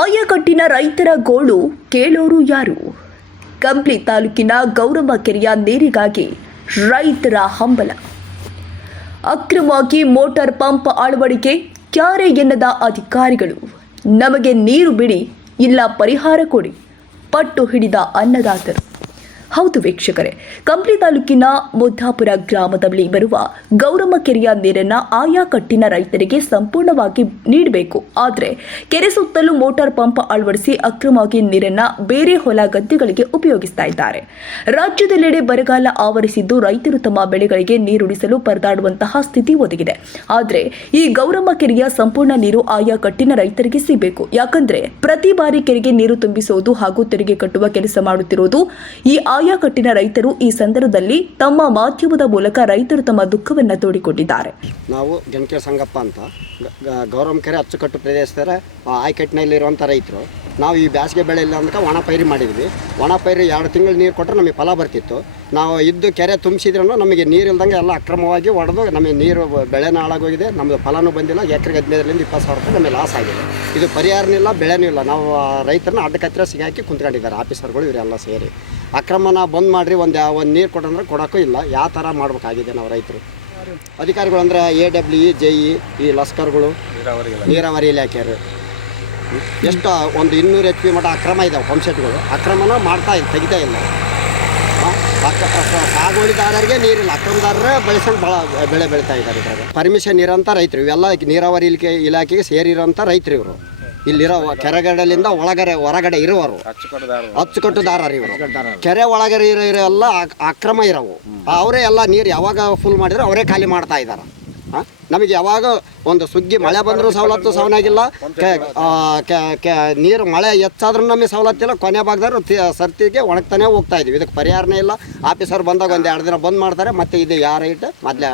ಆಯಕಟ್ಟಿನ ರೈತರ ಗೋಳು ಕೇಳೋರು ಯಾರು? ಕಂಪ್ಲಿ ತಾಲೂಕಿನ ಗೌರವ ಕೆರೆಯ ನೀರಿಗಾಗಿ ರೈತರ ಹಂಬಲ. ಅಕ್ರಮವಾಗಿ ಮೋಟಾರ್ ಪಂಪ್ ಅಳವಡಿಕೆ ಕ್ಯಾರೆ ಎನ್ನದ ಅಧಿಕಾರಿಗಳು. ನಮಗೆ ನೀರು ಬಿಡಿ, ಇಲ್ಲ ಪರಿಹಾರ ಕೊಡಿ, ಪಟ್ಟು ಹಿಡಿದ ಅನ್ನದಾತರು. ಹೌದು ವೀಕ್ಷಕರೇ. ಕಂಪ್ಲಿ ತಾಲೂಕಿನ ಮುದ್ದಾಪುರ ಗ್ರಾಮದ ಬಳಿ ಬರುವ ಗೌರಮ್ಮ ಕೆರೆಯ ನೀರನ್ನ ಆಯಾ ಕಟ್ಟಿನ ರೈತರಿಗೆ ಸಂಪೂರ್ಣವಾಗಿ ನೀಡಬೇಕು. ಆದರೆ ಕೆರೆ ಸುತ್ತಲೂ ಮೋಟಾರ್ ಪಂಪ್ ಅಳವಡಿಸಿ ಅಕ್ರಮವಾಗಿ ನೀರನ್ನ ಬೇರೆ ಹೊಲ ಗದ್ದೆಗಳಿಗೆ ಉಪಯೋಗಿಸ್ತಾ ಇದ್ದಾರೆ. ರಾಜ್ಯದೆಲ್ಲೆಡೆ ಬರಗಾಲ ಆವರಿಸಿದ್ದು ರೈತರು ತಮ್ಮ ಬೆಳೆಗಳಿಗೆ ನೀರುಣಿಸಲು ಪರದಾಡುವಂತಹ ಸ್ಥಿತಿ ಒದಗಿದೆ. ಆದರೆ ಈ ಗೌರಮ್ಮ ಕೆರೆಯ ಸಂಪೂರ್ಣ ನೀರು ಆಯಾ ಕಟ್ಟಿನ ರೈತರಿಗೆ ಸಿಗಬೇಕು. ಯಾಕಂದ್ರೆ ಪ್ರತಿ ಬಾರಿ ಕೆರೆಗೆ ನೀರು ತುಂಬಿಸುವುದು ಹಾಗೂ ತೆರಿಗೆ ಕಟ್ಟುವ ಕೆಲಸ ಮಾಡುತ್ತಿರುವುದು ಈ ಆಯಾ ಕಟ್ಟಿನ ರೈತರು ಈ ಸಂದರ್ಭದಲ್ಲಿ ತಮ್ಮ ಮಾಧ್ಯಮದ ಮೂಲಕ ರೈತರು ತಮ್ಮ ದುಃಖವನ್ನ ತೋಡಿಕೊಂಡಿದ್ದಾರೆ. ನಾವು ಜನಕೇಳ ಸಂಗಪ್ಪ ಅಂತ ಗ- ಗ- ಗೌರಮ್ಮ ಕೆರೆ ಅಚ್ಚುಕಟ್ಟು ಪ್ರದೇಶದ ಆಯ್ಕಟ್ಟಿನಲ್ಲಿರುವಂಥ ರೈತರು, ನಾವು ಈ ಬೇಸಿಗೆ ಬೆಳೆ ಇಲ್ಲ ಅಂದ್ಕ ಒಣ ಪೈರಿ ಮಾಡಿದ್ವಿ. ಒಣ ಪೈರಿ ಎರಡು ತಿಂಗಳು ನೀರು ಕೊಟ್ಟರೆ ನಮಗೆ ಫಲ ಬರ್ತಿತ್ತು. ನಾವು ಇದ್ದು ಕೆರೆ ತುಂಬಿಸಿದ್ರೂ ನಮಗೆ ನೀರು ಇಲ್ದಂಗೆ ಎಲ್ಲ ಅಕ್ರಮವಾಗಿ ಒಡೆದು ನಮಗೆ ನೀರು ಬೆಳೆನ ಹಾಳಾಗೋಗಿದೆ ನಮ್ಮದು ಫಲನೂ ಬಂದಿಲ್ಲ, ಎಕರೆಗೆ ಹದಿನೈದರಿಂದ ಇಪ್ಪತ್ತು ಸಾವಿರ ರೂಪಾಯಿ ನಮಗೆ ಲಾಸ್ ಆಗಿದೆ. ಇದು ಪರಿಹಾರನಿಲ್ಲ ಬೆಳೆನೂ ಇಲ್ಲ. ನಾವು ರೈತರನ್ನ ಅಡ್ಡಕತ್ತಿರ ಸಿಗಾಕಿ ಕುಂತ್ಕೊಂಡಿದ್ದಾರೆ. ಆಫೀಸರ್ಗಳು ಇವರೆಲ್ಲ ಸೇರಿ. ಅಕ್ರಮನ ಬಂದ್ ಮಾಡ್ರಿ, ಒಂದು ಒಂದು ನೀರು ಕೊಟ್ಟಂದ್ರೆ ಕೊಡೋಕ್ಕೂ ಇಲ್ಲ. ಯಾವ ಥರ ಮಾಡಬೇಕಾಗಿದೆ ನಾವು ರೈತರು. ಅಧಿಕಾರಿಗಳು ಅಂದ್ರೆ A W E J E ಈ ಲಸ್ಕರ್ಗಳು ನೀರಾವರಿ ಇಲಾಖೆಯವರು ಎಷ್ಟು, ಒಂದು ಇನ್ನೂರು ಎಚ್ ಪಿ ಮಟ್ಟ ಅಕ್ರಮ ಇದ್ದಾವೆ ಪಂಪ್ಸೆಟ್ಗಳು ಅಕ್ರಮನ ಮಾಡ್ತಾ ಇಲ್ಲ, ತೆಗಿತಾ ಇಲ್ಲ. ಸಾಗುವಳಿದಾರರಿಗೆ ನೀರಿಲ್ಲ ಅಕ್ರಮದಾರರ ಬೆಳೆಸ್ಕೊಂಡು ಭಾಳ ಬೆಳೆ ಬೆಳೀತಾ ಇದ್ದಾರೆ ಇದ್ರಾಗ. ಪರ್ಮಿಷನ್ ಇರೋಂಥ ರೈತರು ಇವೆಲ್ಲ ನೀರಾವರಿ ಇಲಾಖೆ ಇಲಾಖೆಗೆ ಸೇರಿರೋಂಥ ರೈತರು ಇವರು. ಇಲ್ಲಿರೋ ಕೆರೆಗಡಲಿಂದ ಒಳಗಡೆ ಹೊರಗಡೆ ಇರುವರು ಅಚ್ಚುಕಟ್ಟುದಾರರು. ಇವರು. ಕೆರೆ ಒಳಗಡೆ ಇರೋ ಇರೋ ಎಲ್ಲ ಅಕ್- ಅಕ್ರಮ ಇರೋವು. ಅವರೇ ಎಲ್ಲ ನೀರು ಯಾವಾಗ ಫುಲ್ ಮಾಡಿದ್ರು ಅವರೇ ಖಾಲಿ ಮಾಡ್ತಾ ಇದ್ದಾರೆ ನಮಗೆ ಯಾವಾಗ ಒಂದು ಸುಗ್ಗಿ ಮಳೆ ಬಂದರೂ ಸವಲತ್ತು ಸವನಾಗಿಲ್ಲ ನೀರು ಮಳೆ ಹೆಚ್ಚಾದ್ರೂ ನಮಗೆ ಸವಲತ್ತಿಲ್ಲ ಕೊನೆ ಭಾಗದವ್ರು ಸರ್ತಿಗೆ ಒಣಗ್ತಾನೆ ಹೋಗ್ತಾ ಇದೀವಿ ಇದಕ್ಕೆ ಪರಿಹಾರನೇ ಇಲ್ಲ. ಆಫೀಸರ್ ಬಂದಾಗ ಒಂದು ಎರಡು ದಿನ ಬಂದ್ ಮಾಡ್ತಾರೆ. ಮತ್ತೆ ಇದು ಯಾರ ಇಟ್ಟು ಮೊದಲೇ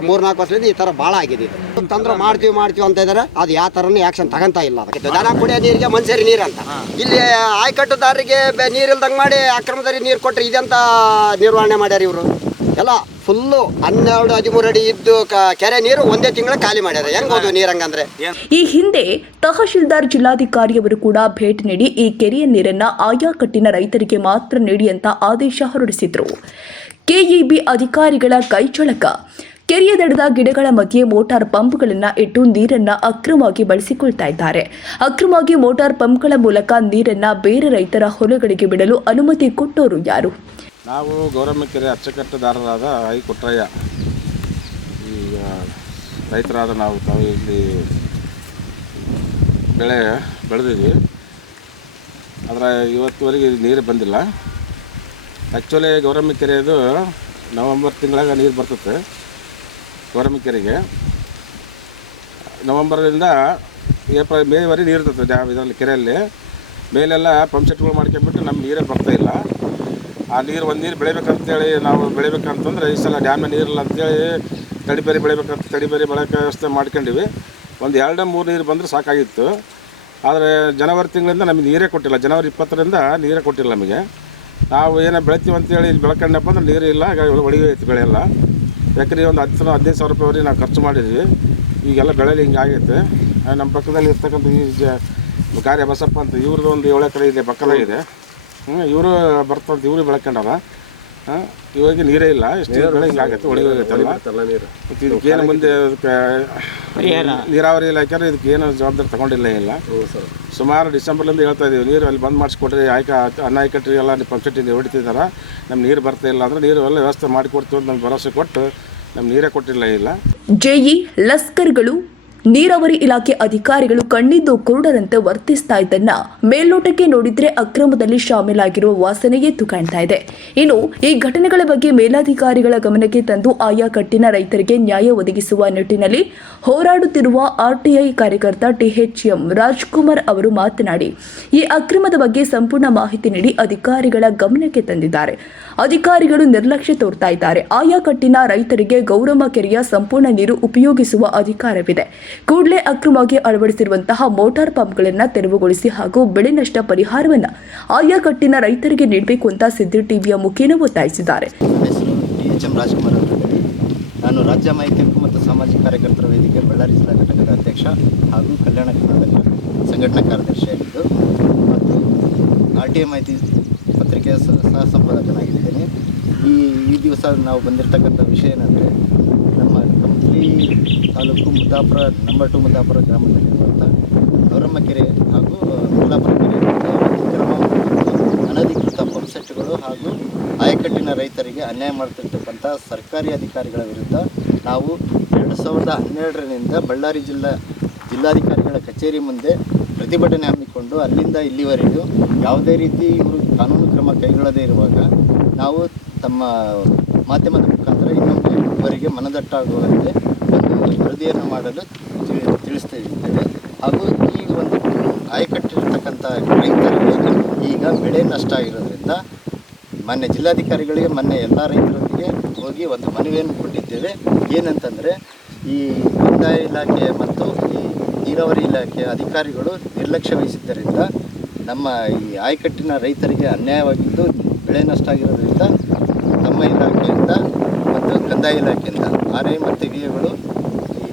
ಮೂರು ನಾಲ್ಕು ವರ್ಷದಿಂದ ಈ ಥರ ಭಾಳ ಆಗಿದೆ. ತಂದ್ರೆ ಮಾಡ್ತೀವಿ ಮಾಡ್ತೀವಿ ಅಂತ ಇದ್ದಾರೆ. ಅದು ಯಾವ ಥರನೂ ಆ್ಯಕ್ಷನ್ ತಗೊಂತ ಇಲ್ಲ ಅದಕ್ಕೆ. ದನ ಕುಡಿಯೋ ನೀರಿಗೆ ಮನುಷ್ಯರಿ ನೀರು ಅಂತ. ಇಲ್ಲಿ ಆಯ್ಕಟ್ಟುದಾರರಿಗೆ ಬೆ- ನೀರಿಲ್ದಂಗೆ ಮಾಡಿ ಅಕ್ರಮದಾರಿ ನೀರು ಕೊಟ್ಟರೆ ಇದೆಂತ ನಿರ್ವಹಣೆ ಮಾಡ್ಯಾರ ಇವರು? ಎಲ್ಲ ಫುಲ್ಲು ಹನ್ನೆರಡು ಹದಿಮೂರು ಅಡಿ ಇದ್ದು ಕೆರೆ ನೀರು ಒಂದೇ ತಿಂಗಳ ಖಾಲಿ ಮಾಡ್ಯಾರ. ಹೆಂಗ್ ಹೋದ್ವು ನೀರು ಹಂಗಂದ್ರೆ ಈ ಹಿಂದೆ ತಹಶೀಲ್ದಾರ್ ಜಿಲ್ಲಾಧಿಕಾರಿಯವರು ಕೂಡ ಭೇಟಿ ನೀಡಿ ಈ ಕೆರೆಯ ನೀರನ್ನ ಆಯಾ ಕಟ್ಟಿನ ರೈತರಿಗೆ ಮಾತ್ರ ನೀಡಿ ಅಂತ ಆದೇಶ ಹೊರಡಿಸಿದ್ರು. ಕೆಇಬಿ ಅಧಿಕಾರಿಗಳ ಕೈಚಳಕ ಕೆರೆಯ ದಡದ ಗಿಡಗಳ ಮಧ್ಯೆ ಮೋಟಾರ್ ಪಂಪ್ಗಳನ್ನು ಇಟ್ಟು ನೀರನ್ನ ಅಕ್ರಮವಾಗಿ ಬಳಸಿಕೊಳ್ತಾ ಇದ್ದಾರೆ. ಅಕ್ರಮವಾಗಿ ಮೋಟಾರ್ ಪಂಪ್ಗಳ ಮೂಲಕ ನೀರನ್ನ ಬೇರೆ ರೈತರ ಹೊಲಗಳಿಗೆ ಬಿಡಲು ಅನುಮತಿ ಕೊಟ್ಟೋರು ಯಾರು? ನಾವು ಗೌರಮ್ಮ ಕೆರೆ ಅಚ್ಚುಕಟ್ಟುದಾರರಾದ ಐ ಕೊಟ್ರಯ್ಯ ಈಗ ರೈತರಾದ ನಾವು ತಾವು ಇಲ್ಲಿ ಬೆಳೆ ಬೆಳೆದಿದ್ವಿ. ಆದರೆ ಇವತ್ತುವರೆಗೆ ನೀರು ಬಂದಿಲ್ಲ. ಆ್ಯಕ್ಚುಲಿ ಗೌರಮ್ಮ ಕೆರೆಯದು ನವಂಬರ್ ತಿಂಗಳಾಗ ನೀರು ಬರ್ತದೆ ಗೌರಮ್ಮ ಕೆರೆಗೆ ನವಂಬರಿಂದ ಏಪ್ರಿಲ್, ಮೇವರೆಗೆ ನೀರು ಇರ್ತದೆ ಇದರಲ್ಲಿ ಕೆರೆಯಲ್ಲಿ. ಮೇಲೆಲ್ಲ ಪಂಪ್ ಸೆಟ್ಗಳು ಮಾಡ್ಕೊಂಬಿಟ್ಟು ನಮ್ಮ ನೀರೇ ಬರ್ತಾ ಇಲ್ಲ. ಆ ನೀರು ಒಂದು ನೀರು ಬೆಳಿಬೇಕಂತೇಳಿ ನಾವು ಬೆಳಿಬೇಕಂತಂದ್ರೆ ಈ ಸಲ ಡ್ಯಾಮ್ ನೀರಿಲ್ಲ ಅಂತೇಳಿ ತಡಿಬೇರಿ ಬೆಳಿಬೇಕಂತ ತಡಿಬೇರಿ ಬೆಳಕ್ಕೆ ವ್ಯವಸ್ಥೆ ಮಾಡ್ಕೊಂಡಿವಿ. ಒಂದು ಎರಡು ಮೂರು ನೀರು ಬಂದರೆ ಸಾಕಾಗಿತ್ತು. ಆದರೆ ಜನವರಿ ತಿಂಗಳಿಂದ ನಮಗೆ ನೀರೇ ಕೊಟ್ಟಿಲ್ಲ. ಜನವರಿ ಇಪ್ಪತ್ತರಿಂದ ನೀರೇ ಕೊಟ್ಟಿಲ್ಲ ನಮಗೆ. ನಾವು ಏನೋ ಬೆಳಿತೀವಿ ಅಂತೇಳಿ ಇಲ್ಲಿ ಬೆಳ್ಕೊಂಡಪ್ಪ ಅಂದ್ರೆ ನೀರು ಇಲ್ಲ. ಹಾಗಾಗಿ ಒಳಗೆ ಐತಿ ಬೆಳೆ ಎಲ್ಲ. ಎಕರೆ ಒಂದು ಹತ್ತು ಹದಿನೈದು ಸಾವಿರ ರೂಪಾಯಿವರೆಗೆ ನಾವು ಖರ್ಚು ಮಾಡಿದ್ವಿ. ಈಗೆಲ್ಲ ಬೆಳೆಯಲ್ಲಿ ಹಿಂಗೆ ಆಗೈತೆ. ನಮ್ಮ ಪಕ್ಕದಲ್ಲಿ ಇರ್ತಕ್ಕಂಥ ಈ ಜ ಕಾರ್ಯ ಬಸಪ್ಪ ಅಂತ ಇವ್ರದ್ದು ಒಂದು ಏಳು ಎಕರೆ ಇದೆ ಪಕ್ಕದಾಗಿದೆ ಹ್ಞೂ ಇವರು ಬರ್ತಂತ ಇವರು ಬೆಳ್ಕೊಂಡಾರ. ಹಾಂ ಇವಾಗ ನೀರೇ ಇಲ್ಲ ಎಷ್ಟು ಬೆಳೆ ಹಿಂಗೆ ಆಗೈತೆ ಒಳಗೆ ಹೋಗೈತಲ್ಲ ಮತ್ತು ಇದಕ್ಕೆ ಏನು ಮುಂದೆ ಅದಕ್ಕೆ ನೀರಾವರಿ ಇಲಾಖೆ ಇದಕ್ಕೆ ಏನು ಜವಾಬ್ದಾರಿ ತಗೊಂಡಿಲ್ಲ ಇಲ್ಲ. ಸುಮಾರು ಡಿಸೆಂಬರ್ಲಿಂದ ಹೇಳ್ತಾ ಇದೀವಿ ನೀರು ಅಲ್ಲಿ ಬಂದ್ ಮಾಡಿಸ್ಕೊಟ್ರಿ ಆಯ್ಕೆ ಅನ್ನ ಆಯ್ಕಟ್ರಿ ಎಲ್ಲ ಪಂಪ್ ನೀವು ಹೊಡಿತಿದಾರ. ನಮ್ಮ ನೀರು ಬರ್ತಾ ಇಲ್ಲ ಅಂದ್ರೆ ನೀರು ಎಲ್ಲ ವ್ಯವಸ್ಥೆ ಮಾಡಿಕೊಡ್ತೀವಿ ಅಂತ ನಮ್ಗೆ ಭರವಸೆ ಕೊಟ್ಟು ನಮ್ಮ ನೀರೇ ಕೊಟ್ಟಿಲ್ಲ ಇಲ್ಲ. ಜೆಇ ಲಸ್ಕರ್ಗಳು ನೀರಾವರಿ ಇಲಾಖೆ ಅಧಿಕಾರಿಗಳು ಕಣ್ಣಿದ್ದು ಕುರುಡರಂತೆ ವರ್ತಿಸ್ತಾ ಇದ್ದನ್ನ ಮೇಲ್ನೋಟಕ್ಕೆ ನೋಡಿದ್ರೆ ಅಕ್ರಮದಲ್ಲಿ ಶಾಮೀಲಾಗಿರುವ ವಾಸನೆ ಎದ್ದು ಕಾಣ್ತಾ ಇದೆ. ಇನ್ನು ಈ ಘಟನೆಗಳ ಬಗ್ಗೆ ಮೇಲಾಧಿಕಾರಿಗಳ ಗಮನಕ್ಕೆ ತಂದು ಆಯಾ ಕಟ್ಟಿನ ರೈತರಿಗೆ ನ್ಯಾಯ ಒದಗಿಸುವ ನಿಟ್ಟಿನಲ್ಲಿ ಹೋರಾಡುತ್ತಿರುವ ಆರ್ಟಿಐ ಕಾರ್ಯಕರ್ತ ಟಿಎಚ್ಎಂ ರಾಜ್ಕುಮಾರ್ ಅವರು ಮಾತನಾಡಿ, ಈ ಅಕ್ರಮದ ಬಗ್ಗೆ ಸಂಪೂರ್ಣ ಮಾಹಿತಿ ನೀಡಿ ಅಧಿಕಾರಿಗಳ ಗಮನಕ್ಕೆ ತಂದಿದ್ದಾರೆ. ಅಧಿಕಾರಿಗಳು ನಿರ್ಲಕ್ಷ್ಯ ತೋರ್ತಾ ಇದ್ದಾರೆ. ಆಯಾ ಕಟ್ಟಿನ ರೈತರಿಗೆ ಗೌರಮ್ಮ ಕೆರೆಯ ಸಂಪೂರ್ಣ ನೀರು ಉಪಯೋಗಿಸುವ ಅಧಿಕಾರವಿದೆ. ಕೂಡಲೇ ಅಕ್ರಮವಾಗಿ ಅಳವಡಿಸಿರುವಂತಹ ಮೋಟಾರ್ ಪಂಪ್ಗಳನ್ನು ತೆರವುಗೊಳಿಸಿ ಹಾಗೂ ಬೆಳೆ ನಷ್ಟ ಪರಿಹಾರವನ್ನು ಆಯಾ ರೈತರಿಗೆ ನೀಡಬೇಕು ಅಂತ ಸಿದ್ದಿ ಟಿವಿಯ ಮುಖೇನ ಒತ್ತಾಯಿಸಿದ್ದಾರೆ. ನಾನು ರಾಜ್ಯ ಮಾಹಿತಿ ಮತ್ತು ಸಾಮಾಜಿಕ ಕಾರ್ಯಕರ್ತರ ವೇದಿಕೆ ಬಳ್ಳಾರಿ ಜಿಲ್ಲಾ ಘಟಕದ ಅಧ್ಯಕ್ಷ ಹಾಗೂ ಕಲ್ಯಾಣ ಕರ್ನಾಟಕ ಸಂಘಟನಾ ಕಾರ್ಯದರ್ಶಿಯಾಗಿದ್ದು ಮತ್ತು ಆರ್ ಟಿ ಎ ಮಾಹಿತಿ ಪತ್ರಿಕೆಯ ಸಹ ಸಂಪಾದಕನಾಗಿದ್ದೇನೆ ಈ ಈ ದಿವಸ ನಾವು ಬಂದಿರತಕ್ಕಂಥ ವಿಷಯ ಏನಂದರೆ, ನಮ್ಮ ಕಂಪ್ಲಿ ತಾಲೂಕು ಮುದ್ದಾಪುರ ನಂಬರ್ ಟು ಮುದ್ದಾಪುರ ಗ್ರಾಮದಲ್ಲಿರುವಂಥ ಗೌರಮ್ಮ ಕೆರೆ ಹಾಗೂ ಮುಲ್ಲಾಪುರ ಕೆರೆ ಅತಿಕ್ರಮ ಅನಧಿಕೃತ ಪಂಪ್ಸೆಟ್ಗಳು ಹಾಗೂ ಆಯಕಟ್ಟಿನ ರೈತರಿಗೆ ಅನ್ಯಾಯ ಮಾಡ್ತಿರ್ತಕ್ಕಂಥ ಸರ್ಕಾರಿ ಅಧಿಕಾರಿಗಳ ವಿರುದ್ಧ ನಾವು ಎರಡು ಸಾವಿರದ ಹನ್ನೆರಡರಿಂದ ಬಳ್ಳಾರಿ ಜಿಲ್ಲಾ ಜಿಲ್ಲಾಧಿಕಾರಿಗಳ ಕಚೇರಿ ಮುಂದೆ ಪ್ರತಿಭಟನೆ ಹಮ್ಮಿಕೊಂಡು ಅಲ್ಲಿಂದ ಇಲ್ಲಿವರೆಗೂ ಯಾವುದೇ ರೀತಿ ಇವರು ಕಾನೂನು ಕ್ರಮ ಕೈಗೊಳ್ಳದೇ ಇರುವಾಗ ನಾವು ತಮ್ಮ ಮಾಧ್ಯಮದ ಮುಖಾಂತರ ಇನ್ನೊಮ್ಮೆ ಇವರಿಗೆ ಮನದಟ್ಟಾಗುವಂತೆ ವರದಿಯನ್ನು ಮಾಡಲು ತಿಳಿ- ತಿಳಿಸ್ತಾ ಇದ್ದೇವೆ ಹಾಗೂ ಈ ಒಂದು ಆಯಕಟ್ಟಿರ್ತಕ್ಕಂಥ ರೈತರಿಗೆ ಈಗ ಬೆಳೆ ನಷ್ಟ ಆಗಿರೋದ್ರಿಂದ ಮೊನ್ನೆ ಜಿಲ್ಲಾಧಿಕಾರಿಗಳಿಗೆ ಮೊನ್ನೆ ಎಲ್ಲ ರೈತರೊಂದಿಗೆ ಹೋಗಿ ಒಂದು ಮನವಿಯನ್ನು ಕೊಟ್ಟಿದ್ದೇವೆ. ಏನಂತಂದರೆ, ಈ ಕಂದಾಯ ಇಲಾಖೆ ಮತ್ತು ಈ ನೀರಾವರಿ ಇಲಾಖೆ ಅಧಿಕಾರಿಗಳು ನಿರ್ಲಕ್ಷ್ಯ ವಹಿಸಿದ್ದರಿಂದ ನಮ್ಮ ಈ ಆಯಕಟ್ಟಿನ ರೈತರಿಗೆ ಅನ್ಯಾಯವಾಗಿದ್ದು, ಬೆಳೆ ನಷ್ಟ ಆಗಿರೋದ್ರಿಂದ ತಮ್ಮ ಇಲಾಖೆಯಿಂದ ಮತ್ತು ಕಂದಾಯ ಇಲಾಖೆಯಿಂದ ಆರೆ ಮತ್ತು ವಿ ಎಗಳು ಈ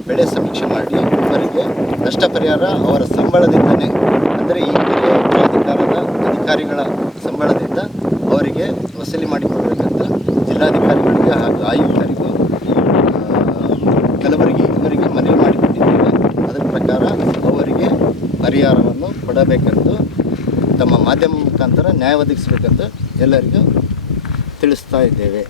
ಬೆಳೆ ಸಮೀಕ್ಷೆ ಮಾಡಿ ಅವರಿಗೆ ನಷ್ಟ ಪರಿಹಾರ ಅವರ ಸಂಬಳದಿಂದನೇ, ಅಂದರೆ ಈ ಬೆಳೆ ಪ್ರಾಧಿಕಾರದ ಅಧಿಕಾರಿಗಳ ಸಂಬಳದಿಂದ ಅವರಿಗೆ ವಸೂಲಿ ಮಾಡಿಕೊಡಬೇಕಂತ ಜಿಲ್ಲಾಧಿಕಾರಿಗಳಿಗೆ ಹಾಗೂ ಆಯುಕ್ತರಿಗೂ ಕೆಲವರಿಗೆ, ಇವರಿಗೆ ಮನವಿ ಮಾಡಿಕೊಟ್ಟಿದ್ದೇವೆ. ಅದರ ಪ್ರಕಾರ ಅವರಿಗೆ ಪರಿಹಾರವನ್ನು ಕೊಡಬೇಕೆಂದು ತಮ್ಮ ಮಾಧ್ಯಮ ಮುಖಾಂತರ ನ್ಯಾಯ ಒದಗಿಸಬೇಕೆಂದು ಎಲ್ಲರಿಗೂ ತಿಳಿಸ್ತಾ ಇದ್ದೇವೆ.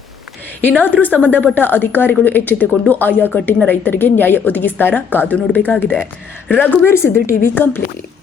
ಇನ್ನಾದರೂ ಸಂಬಂಧಪಟ್ಟ ಅಧಿಕಾರಿಗಳು ಎಚ್ಚೆತ್ತುಕೊಂಡು ಆಯಾ ಕಟ್ಟಿನ ರೈತರಿಗೆ ನ್ಯಾಯ ಒದಗಿಸ್ತಾರ ಕಾದು ನೋಡಬೇಕಾಗಿದೆ. ರಘುವೀರ್ ಸಿದ್ದು ಟಿವಿ, ಕಂಪ್ಲಿ.